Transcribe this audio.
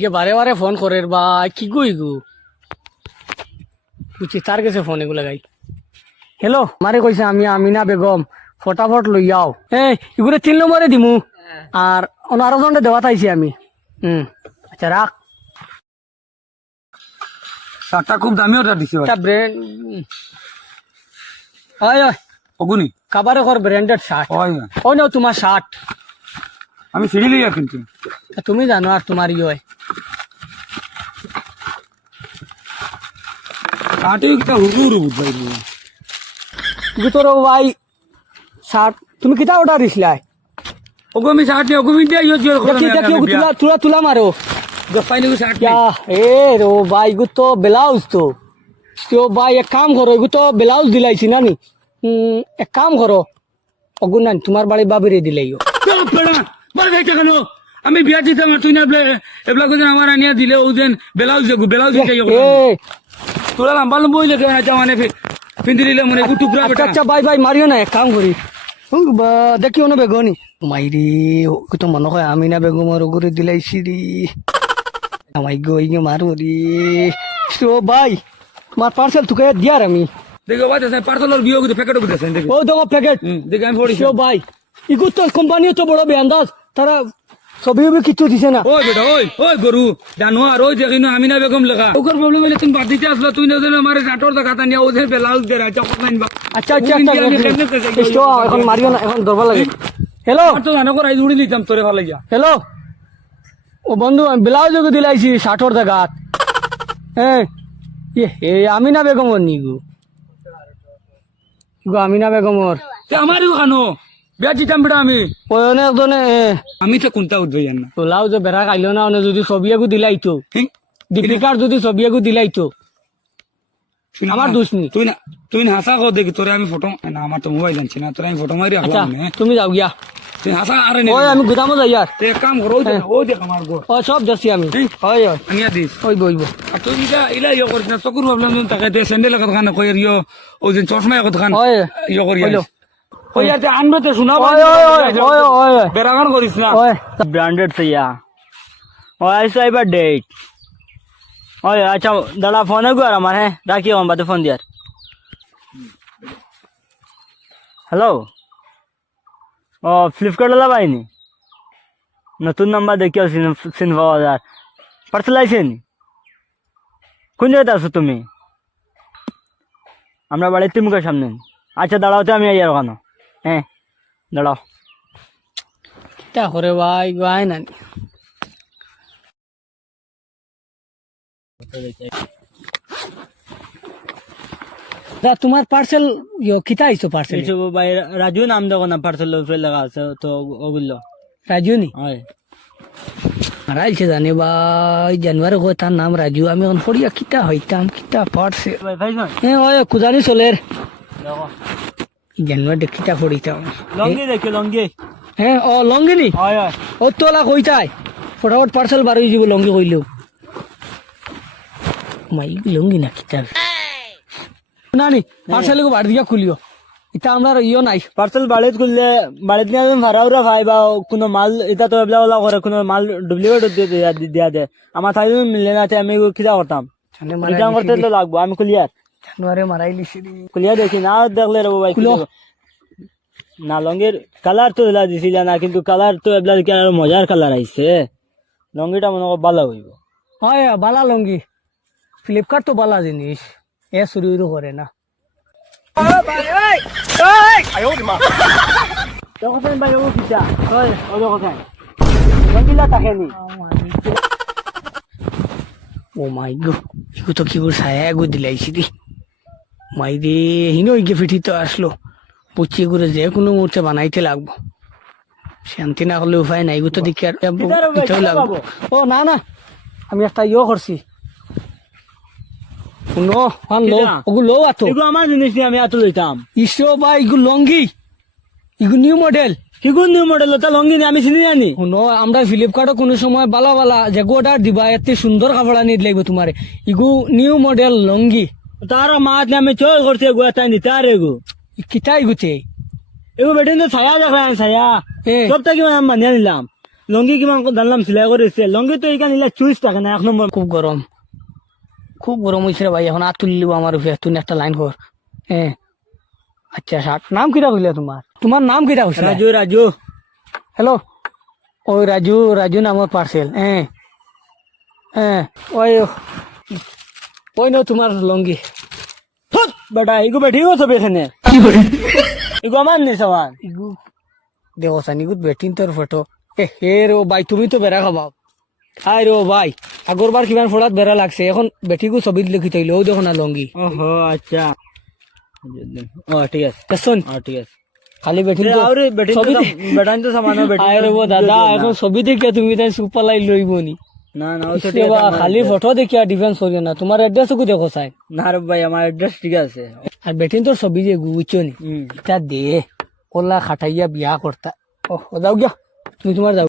যে বারে বারে ফোন করে বা কি গো ইগু বুঝছি তার কাছে ফোন এগুলো লাগাই। হ্যালো, মারে কইছে আমি আমিনা বেগম, ফটাফট লই যাও। এগুলো 3 নম্বরে দিমু আর আরো জনটা দেওয়া তাইছি আমি। আচ্ছা রাখ। শার্টটা খুব দামি অর্ডার দিছি ভাই। একটা ব্র্যান্ড হয় ওগুনি কাবারে কর ব্র্যান্ডেড শার্ট। হয় ওই নাও তোমার শার্ট। আমি সিঁড়ি লইয়া কিন্তু তুমি জানো আর তোমার হয় শার্টে একটা হুরু হুরু বুঝাই তোর ভাই শার্ট তুমি কিতা অর্ডার দিছিলাই? ওগো আমি শার্ট নিয়ে ওগো মিন্টে ইয়ে জোর করে তুলা তুলা মারো গপাই নিগো শার্ট क्या ए रो भाई गु तो ब्लाउज तो भाई एक काम करो गु तो ब्लाउज दिलाইছি না নি এক কাম করো অগুন না তোমার বাড়ি বাবিরে দিলাইও পেড়া মার ভাই কেন আমি বিয়া দিতাম তুই না এবলা কোন আমার আনিয়া দিলে ওদিন ব্লাউজ ব্লাউজ চাই এ তোরা লম্বা লম্বা হইলে কেন যা মানে পিন্দিলে মনে টুকরা আচ্ছা আচ্ছা ভাই ভাই মারিও না এক কাম করি দেখিও না বেগনি মাইরি ও তো মনে হয় আমি না বেগমের ওগুরে দিলাইছি রে আমাই গো ইগে মারো রে তো ভাই তোমার পার্সেল তুকে দিয়ার আমি দেখো ভাই পার্সেলের বিয়ে করতে প্যাকেট করতে দেন দেখো ও দেখো প্যাকেট দেখো আমি পড়ি তো ভাই ইগু তো কোম্পানিও তো বড় বেআন্দাজ তারা ছবি কিছু দিছে না। ওই বেটা ওই ওই গরু জানো আর ওই দেখিনো আমি না বেগম লেখা ওকর প্রবলেম হইলে তুমি বাদ দিতে আসলো তুই না জানো আমার জাটোর দেখাতা নিয়ে ওদের ব্লাউজ দে রাজা কোথায় বা আচ্ছা আচ্ছা আচ্ছা এখন মারিও না এখন দরবার লাগে। হ্যালো আর তো জানো করে উড়ি দিতাম তোরে ভালো যা হ্যালো ও বন্ধু আমি ব্লাউজ দিলাইছি 60 টাকাত। হ্যাঁ এ আমিনা বেগমর নি গো গো আমিনা বেগমর আমারও খানো বিয়া দিতাম বেটা আমি ওই অনেক জনে আমি তো কোনটা উঠবে জান না ব্লাউজ বেড়া খাইলো না অনে যদি ছবি এগু দিলাইতো দীপিকার যদি ছবি এগু দিলাইতো আমার দোষ নি তুই না হাসা কো দেখি তোরে আমি ফটো না আমার তো মোবাইল আনছি না তোরে আমি ফটো মারি আচ্ছা রাখলাম তুমি যাও গিয়া তুই হাসা আরে ওই আমি গুদামো যাই আর তুই এক কাম কর ওই দেখ আমার গো ও সব যাচ্ছি আমি হয় হয় আনিয়া দিস ওই বইব আর তুই ইলা ইয়ে করিস না চকুর প্রবলেম তাকে দে স্যান্ডেল কথা খান কই ইয়ো ওই যে চশমা কথা খান হয় ইয়ে করি হইলো ওই ইয়াতে আনবে তো শোনা ওই ওই ওই বেরাগান করিস না ওই ব্র্যান্ডেড থইয়া ওই আইসো এবার ডেট ওই আচ্ছা দাদা ফোন গো আর আমার হ্যাঁ রাখি আমার বাদে ফোন দিয়ার। হ্যালো ও ফ্লিপকার্ট ওলা পাইনি নতুন নাম্বার দেখিও চিন পাওয়া যায় পার্সেল আইসে নি কোন জায়গাতে আছো তুমি? আমরা বাড়ির তিমুখের সামনে। আচ্ছা দাঁড়াওতে আমি আইয়ার ওখানে। হ্যাঁ দাঁড়াও তা করে ভাই গায় না তোমার পার্সেল কিতা আইছো পার্সেল ভাই রাজু নাম দেখো না পার্সেল উপরে লেখা আছে তো ওগুলো রাজু নি হয় আইছে জানে ভাই জানুয়ারি কো তার নাম রাজু আমি এখন পড়িয়া কিতা হইতাম কিতা পার্সেল ভাই হ্যাঁ ওই কুজানি চলের জানুয়ারি কিতা পড়িতাম লঙ্গি দেখো লঙ্গি হ্যাঁ ও লঙ্গি নি হয় হয় ও তোলা কইতাই ফটাফট পার্সেল বার হই যাব লঙ্গি কইলো মাই লঙ্গি না কিতা না নি পার্সেল কো বার দিয়া খুলিও এটা আমরা ইও নাই পার্সেল বাড়িত খুললে বাড়িত নিয়ে ভাড়া উড়া ভাই বা কোনো মাল এটা তো এবলা ওলা করে কোনো মাল ডুপ্লিকেট দিয়া দে আমার তাই মিলে না আমি কিটা করতাম রিটার্ন করতে তো লাগবো আমি ক্লিয়ার জানুয়ারি মারাই লিছি ক্লিয়ার দেখি না দেখলে রে ভাই না লঙ্গের কালার তো দিলা দিছি না কিন্তু কালার তো এবলা কি আর মজার কালার আইছে লঙ্গিটা মনে কর বালা হইব হয় বালা লঙ্গি ফ্লিপকার্ট তো বালা জিনিস এ শুরু করে না ও মাই গো ইগু তো কি ছায়া এগু দিলাইছি দি মাই রে হিনো ইগে ফিটি তো আসলো পুচি করে যে কোনো মুহূর্তে বানাইতে লাগবো শান্তি না করলে উপায় নাই ইগু তো দেখি আর এটাও লাগবো ও না না আমি একটা ইয়ে করছি নো হান লো ওগু লো আতো এগু আমার জিনিস নি আমি আতো লইতাম ইসো ভাই ইগু লঙ্গি ইগু নিউ মডেল কিগু নিউ মডেল তা লঙ্গি নি আমি চিনি জানি নো আমরা ফ্লিপকার্টে কোন সময় বালা বালা যে অর্ডার দিবা এত সুন্দর কাপড় আনি লাগবে তোমারে ইগু নিউ মডেল লঙ্গি তার মাত আমি চল করতে গো তাই নি তার এগু কিতাই গুতে এগু বেটেন তো ছায়া দেখা ছায়া সব থেকে আমি মানিয়ে নিলাম লঙ্গি কিমান জানলাম সিলাই করেছে লঙ্গি তো এইখানে নিলে চুইস থাকে না 1 নম্বর খুব গরম হয়েছে রে ভাই এখন আর তুললিব আমার উপরে তুই একটা লাইন কর হ্যাঁ আচ্ছা শার্ট নাম কিটা কইলে তোমার নাম কিটা কইছে রাজু হ্যালো ওই রাজু নামের পার্সেল ওই নো তোমার লঙ্গি বেটা এগু বেঠি গো সব এখানে এগু আমার নি সমান এগু দেখো সানি গুড বেটিন তোর ফটো হে রো ভাই তুমি তো বেড়া খাবাও হাই রো ভাই আগরবার কিমান ফোড়াত বেড়া লাগছে এখন বেটিগু ছবি লিখি তৈল ও দেখো না লঙ্গি ওহো আচ্ছা ও ঠিক আছে শুন ঠিক আছে খালি বেটিন তো আরে বেটিন তো বেটান তো সামানো বেটিন আরে ও দাদা এখন ছবি দেখে তুমি তাই সুপালাই লইবনি না না ও তো খালি ফটো দেখিয়া ডিফেন্স করিও না তোমার অ্যাড্রেস কো দেখো সাই না রে ভাই আমার অ্যাড্রেস ঠিক আছে আর বেটিন তোর ছবি যে গুইছনি এটা দে ওলা খাটাইয়া বিয়া করতা ও যাও গিয়া তুমি তোমার যাও